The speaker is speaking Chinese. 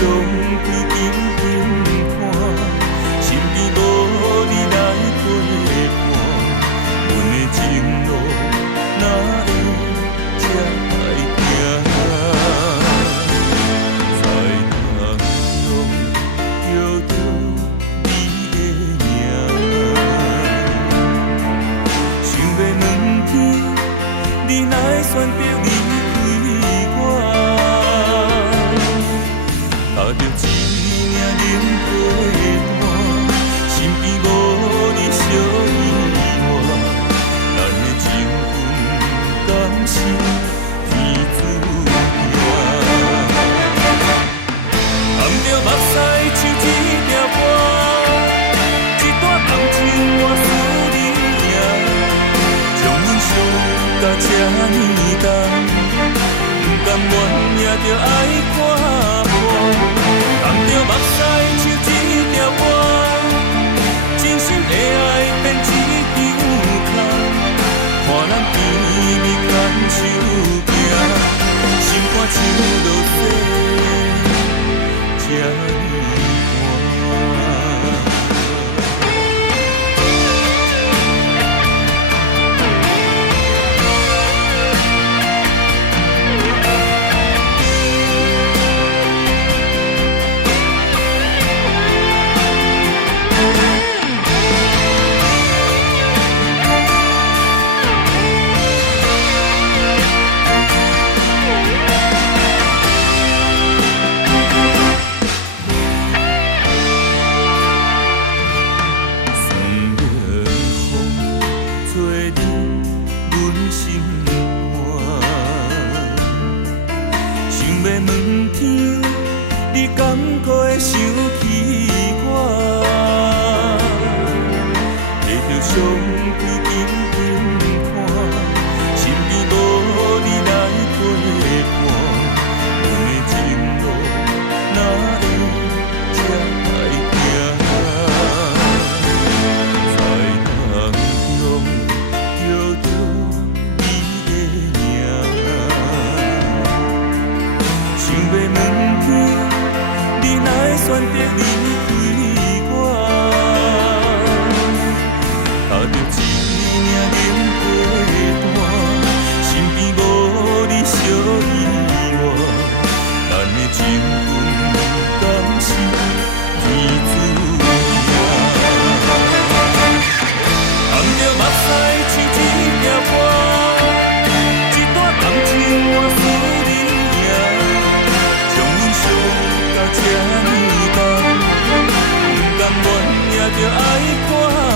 开紧紧看，身边无你来陪伴，阮的情路哪会这歹行？在梦中叫着你的名，想要问天，你哪会选择离开我？踏着一领冷被单，身边无你相依偎，咱的情分敢是天注定？含着目屎唱一条歌，一段感情我思你命，将阮伤甲这呢重，不甘愿也着爱看破。含着目屎唱一条歌，真心的爱变一张空，看咱甜蜜牵手行，心肝像落雪，这呢寒。你敢可会想起我？摕着相机紧紧看，身边无你来陪伴，阮的情路哪会这歹行？在梦中叫着你的名，想要问天。你哪会选择离开我？踏着一领冷被单，身边无你相依偎，咱的情分敢是天注定？含着目屎唱一条歌，一段感情我思你命，将阮伤这呢重，不甘愿也着爱看。